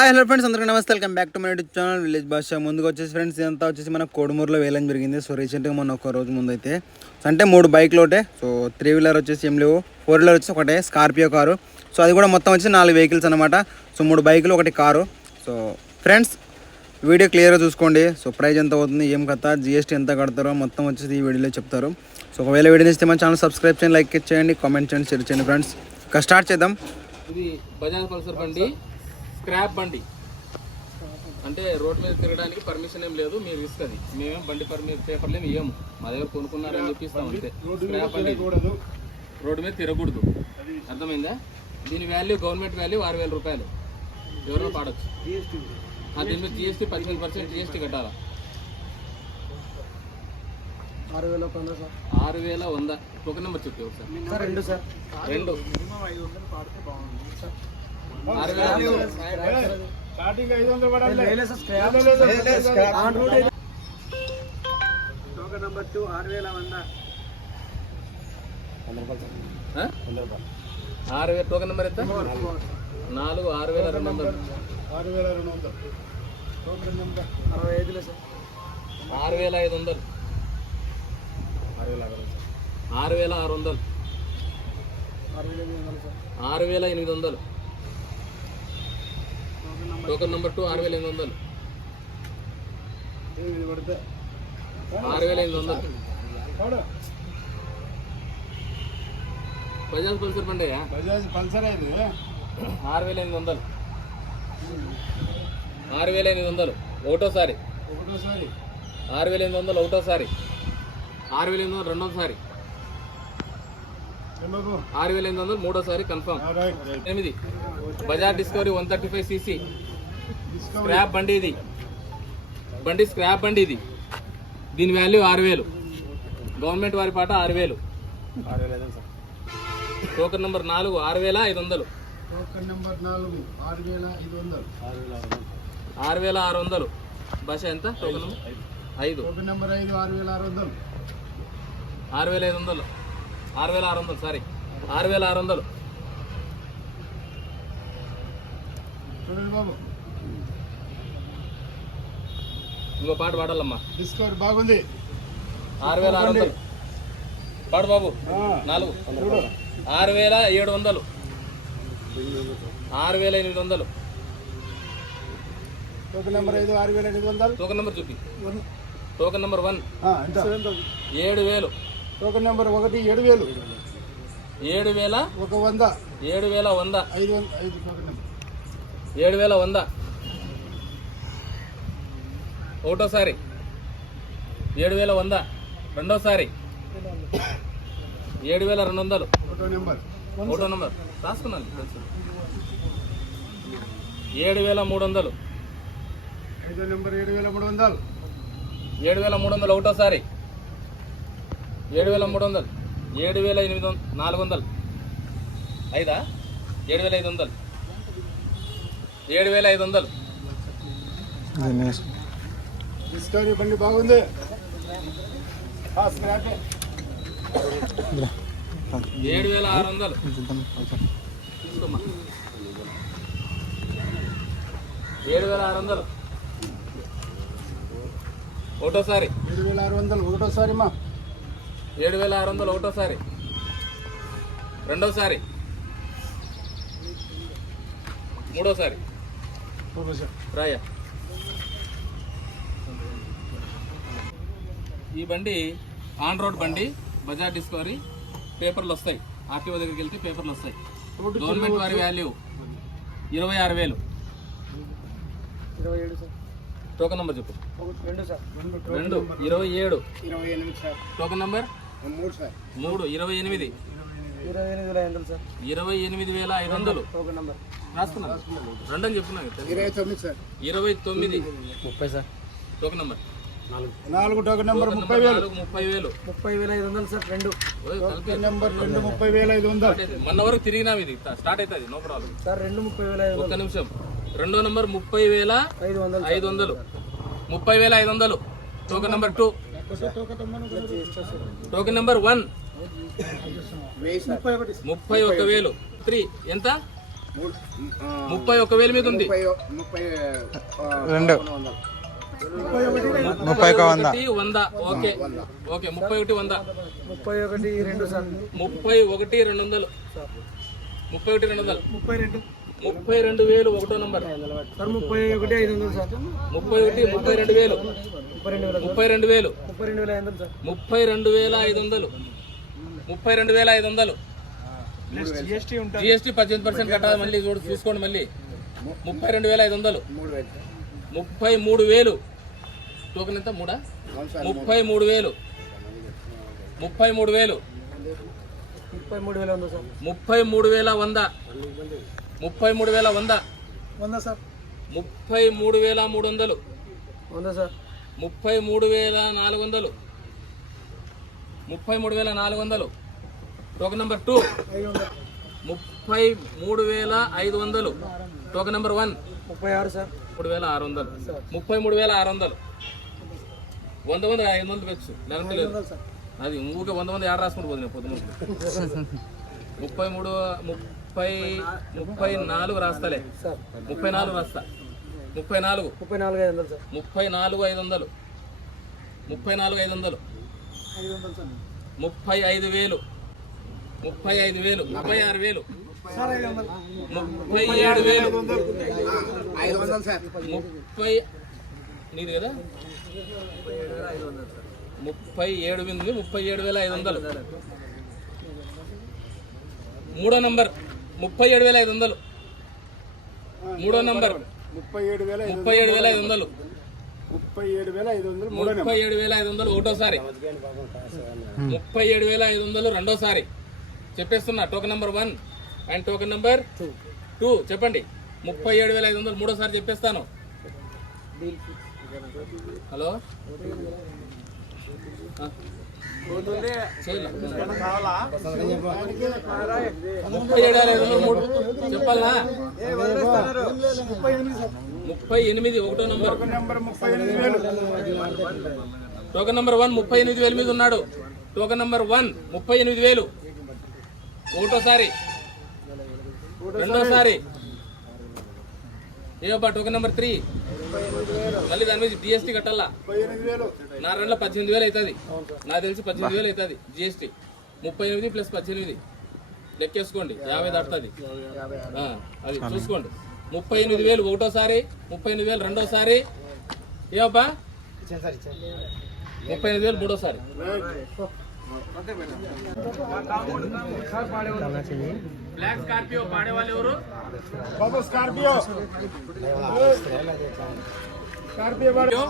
Hi hello friends అందరికీ నమస్తే. Welcome back to my YouTube channel village Basha ముందుకు వచ్చేసి ఫ్రెండ్స్ ఇదంతా వచ్చేసి మన కోడుమూరులో వేయడం జరిగింది. సో రీసెంట్గా మొన్న ఒక రోజు ముందు అయితే అంటే మూడు బైక్లు ఒకటే సో త్రీ వీలర్ వచ్చేసి ఏం లేవు. ఫోర్ వీలర్ వచ్చేసి ఒకటే స్కార్పియో కారు. సో అది కూడా మొత్తం వచ్చి నాలుగు వెహికల్స్ అనమాట సో మూడు బైకులు ఒకటి కారు. సో ఫ్రెండ్స్ వీడియో క్లియర్గా చూసుకోండి. సో ప్రైస్ ఎంత అవుతుంది ఏం కథ జిఎస్టీ ఎంత కడతారో మొత్తం వచ్చేసి ఈ వీడియోలో చెప్తారు. సో ఒకవేళ వీడియో ఇస్తే మన ఛానల్ సబ్స్క్రైబ్ చేయండి లైక్ చేయండి కామెంట్ చేయండి షేర్ చేయండి ఫ్రెండ్స్ ఇక స్టార్ట్ చేద్దాం. ఇది బజాజ్ పల్సర్ బండి. స్క్రాప్ బండి. అంటే రోడ్ మీద తిరగడానికి పర్మిషన్ ఏం లేదు మీరు అది మేమేం బండి పర్మిషన్ పేపర్లు ఏమి ఇవ్వము మా దగ్గర కొనుక్కున్నారని చెప్పిస్తాం అంతే. స్క్రాప్ బండి రోడ్డు మీద తిరగకూడదు. అర్థమైందా? దీని వాల్యూ గవర్నమెంట్ వాల్యూ ఆరు వేల రూపాయలు. ఎవరైనా పాడొచ్చు. ఆ, దీని మీద జిఎస్టీ పద్దెనిమిది పర్సెంట్ జిఎస్టీ కట్టాలా? ఆరు వేల ఆరు వేల వంద. ఒక నెంబర్ చెప్పి ఒకసారి. సార్ రెండు సార్. రెండు. స్టార్టింగ్ ఐదు వందలు వేలే sir scrap on road token number two ఆరు వేల వంద. ఆ? ఆరు వేల టోకెన్ నెంబర్ ఎంత? నాలుగు ఆరు వేల రెండు వందలు. ఆరు వేల రెండు వందలు. టోకెన్ నెంబర్ అరవై ఐదులే సార్. ఆరు వేల ఐదు వందలు. ఆరు వేల ఆరు వందలు. ఆరు వేల ఎనిమిది వందలు సార్ ఆరు వేల ఎనిమిది వందలు టోకెన్ నెంబర్ టూ ఆరు వేల ఎనిమిది వందలు ఆరు వేల ఎనిమిది వందలు బజాజ్ పల్సర్ బండియా? బజాజ్ పల్సర్ ఇది ఆరు వేల ఎనిమిది వందలు ఆరు వేల ఎనిమిది వందలు ఒకటోసారి. ఒకటోసారి. ఆరు వేల ఎనిమిది వందలు ఒకటోసారి. ఆరు వేల ఎనిమిది వందలు రెండోసారి ఆరు వేల ఎనిమిది వందలు మూడోసారి కన్ఫర్మ్ ఎనిమిది. Bajaj Discover one thirty five CC. Scrap బండి ఇది. బండి స్క్రాప్ బండి ఇది. దీని వాల్యూ ఆరు వేలు. గవర్నమెంట్ వారి పాట ఆరు వేలు. టోకెన్ నెంబర్ నాలుగు ఆరు వేల ఐదు వందలు. టోకెన్ నెంబర్ నాలుగు ఆరు వేల ఐదు వందలు. ఆరు వేల ఆరు వందలు. భాష ఎంత? Token number? ఐదు. టోకెన్ నెంబర్ ఐదు ఆరు వేల ఆరు వందలు. ఆరు వేల ఐదు వందలు. ఆరు వేల ఆరు వందలు సారీ. ఆరు వేల ఆరు వందలు. చూడండి బాబు. ఇంకో పాట పాడాలమ్మా. డిస్కవరీ బాగుంది. ఆరు వేల ఆరు వందలు. పాడు బాబు. నాలుగు. ఆరు వేల ఏడు వందలు. ఆరు వేల ఎనిమిది వందలు. టోకెన్ నెంబర్ ఐదు ఆరు వేల ఎనిమిది వందలు. టోకెన్ నెంబర్ చూపి. Token number one. ఏడు వేలు. టోకెన్ నెంబర్ ఒకటి ఏడు వేలు. ఏడు వేల ఒక వంద. ఏడు వేల వంద. ఐదు వంద ఐదు టోకెన్ నెంబర్. ఏడు వేల వంద. ఒకటోసారి. ఏడు వేల వంద. రెండోసారి. ఏడు వేల రెండు వందలు ఫోటో నెంబర్. ఒకటో నంబర్. రాసుకున్నాను తెలుసు. ఏడు వేల మూడు వందలు ఐదో నెంబర్ ఏడు వేల మూడు వందలు ఏడు వేల మూడు వందలు ఒకటోసారి. ఏడు వేల మూడు వందలు ఏడు వేల ఎనిమిది వంద నాలుగు వందలు ఐదా? ఏడు వేల ఐదు వందలు ఏడు వేల ఐదు వందలు డిస్కవరీ బండి బాగుంది. ఏడు వేల ఆరు వందలు. ఏడు వేల ఆరు వందలు. ఒకటోసారి. ఏడు వేల ఆరు వందలు ఒకటోసారి మా ఏడు వేల ఆరు వందలు ఒకటోసారి. రెండోసారి. మూడోసారి. రాయ ఈ బండి ఆన్ రోడ్ బండి బజాజ్ డిస్కవరీ పేపర్లు వస్తాయి. ఆర్టీఓ దగ్గరికి వెళ్తే పేపర్లు వస్తాయి. గవర్నమెంట్ వారి వాల్యూ ఇరవై ఆరు వేలు. ఇరవై ఏడు సార్. టోకెన్ నెంబర్ చెప్పు. రెండు సార్. రెండు ఇరవై ఏడు. Token number? మూడు ఇరవై ఎనిమిది. ఇరవై ఎనిమిది వేల ఐదు వందలు సార్. ఇరవై ఎనిమిది వేల ఐదు వందలు. Token number. రాసుకున్నాను రెండు అని చెప్తున్నా ఇరవై తొమ్మిది. ముప్పై సార్. Token number. నాలుగు టోకెన్ నెంబర్ ముప్పై వేలు. నాలుగు ముప్పై వేలు. ముప్పై వేల ఐదు వందలు సార్ రెండు. టోకెన్ నెంబర్ రెండు ముప్పై వేల ఐదు వందలు. మొన్న వరకు తిరిగినాం ఇది. స్టార్ట్ అవుతుంది నో ప్రాబ్లం. సార్ రెండు ముప్పై వేల ఐదు ఒక్క నిమిషం. రెండో నంబర్ ముప్పై వేల ఐదు వందలు ఐదు వందలు. ముప్పై వేల ఐదు వందలు. Token number two. Token number one. ముప్పై ఒక వేలు. త్రీ. ఎంత? ముప్పై ఒక్క వేలు మీద ఉంది. రెండు. వందలు. ముప్పై ఒక వంద. ఒకటి వంద. ఓకే. ఓకే ముప్పై ఒకటి వంద. ముప్పై ఒకటి రెండు సార్ ముప్పై ఒకటి రెండు వందలు. ముప్పై ఒకటి రెండు వందలు. ముప్పై రెండు. ముప్పై రెండు వేలు ఒకటో నంబర్. సార్ ముప్పై ఒకటి ఐదు వందలు సార్. ముప్పై ఒకటి ముప్పై రెండు వేలు. ముప్పై రెండు వేల. ముప్పై రెండు వేలు ఐదు వందలు ముప్పై రెండు వేల ఐదు వందలు. ముప్పై రెండు వేల ఐదు వందలు. జిఎస్టీ ఉంటుంది. జిఎస్టీ పద్దెనిమిది పర్సెంట్ కట్టాలి మళ్ళీ చూడు చూసుకోండి మళ్ళీ. ముప్పై రెండు వేల ఐదు వందలు. ముప్పై మూడు వేలు. టోకెన్ ఎంత మూడా ముప్పై మూడు వేలు ముప్పై మూడు వేలు ముప్పై మూడు వేల వంద సార్ ముప్పై మూడు వేల వంద ముప్పై మూడు వేల వంద వంద సార్ ముప్పై మూడు వేల మూడు వందలు వంద సార్ ముప్పై మూడు వేల నాలుగు వందలు ముప్పై మూడు వేల నాలుగు వందలు టోకెన్ నెంబర్ టూ ముప్పై మూడు వేల ఐదు వందలు టోకెన్ నెంబర్ వన్ ముప్పై ఆరు సార్ మూడు వేల ఆరు వందలు ముప్పై మూడు వేల ఆరు వందలు వంద మంది ఐదు వందలు పెట్టు లేకపోతే లేదు. అది ఊరికే వంద మంది ఆడ రాసుకుంటూ పోతుంది పొద్దున ముప్పై మూడు ముప్పై ముప్పై నాలుగు రాస్తాలే. సార్. ముప్పై నాలుగు రాస్తా. ముప్పై నాలుగు. ముప్పై నాలుగు ఐదు వందలు సార్. ముప్పై నాలుగు ఐదు వందలు. ముప్పై నాలుగు ఐదు వందలు. ముప్పై ఐదు వేలు. ముప్పై ఐదు వేలు. ముప్పై ఆరు వేలు. ముప్పై ఏడు వేలు. ఐదు వందలు సార్. ముప్పై నీది కదా? ముప్పై ఏడు ఉంది ముప్పై ఏడు వేల ఐదు వందలు. మూడో నంబర్ ముప్పై ఏడు వేల ఐదు వందలు. మూడో నంబర్ ముప్పై ఏడు వేల ఐదు ముప్పై ఏడు వేల ఐదు వందలు ముప్పై ఏడు వేల ఐదు వందలు ముప్పై ఏడు వేల ఐదు వందలు ఒకటోసారి. ముప్పై ఏడు వేల ఐదు వందలు రెండోసారి. చెప్పేస్తున్నా token number one and token number two చెప్పండి. ముప్పై ఏడు వేల ఐదు వందలు మూడోసారి చెప్పేస్తాను. హలో? ముప్పై ఏడు మూడు చెప్పాలా ముప్పై ఎనిమిది ఒకటో number. Number number number one ముప్పై ఎనిమిది వేల మీద ఉన్నాడు. టోకన్ నెంబర్ వన్ ముప్పై ఎనిమిది వేలు. ఒకటోసారి. రెండోసారి. ఏవబ్బా టోకన్ నెంబర్ త్రీ. మళ్ళీ దాని మీద జిఎస్టీ కట్టాలా? నా రెండులో పద్దెనిమిది వేలు అవుతుంది. నాకు తెలిసి పద్దెనిమిది వేలు అవుతుంది జిఎస్టీ ముప్పై ఎనిమిది ప్లస్ పద్దెనిమిది. లెక్కేసుకోండి. యాభై దాటుతుంది. అది చూసుకోండి. ముప్పై ఎనిమిది వేలు ఒకటోసారి ముప్పై ఎనిమిది వేలు రెండోసారి. ఏవబ్బా ముప్పై ఎనిమిది వేలు మూడోసారి. బ్లాక్ స్కార్పియో పాడే వాళ్ళు ఎవరు బాబు స్కార్పియో స్కార్పియో వాడు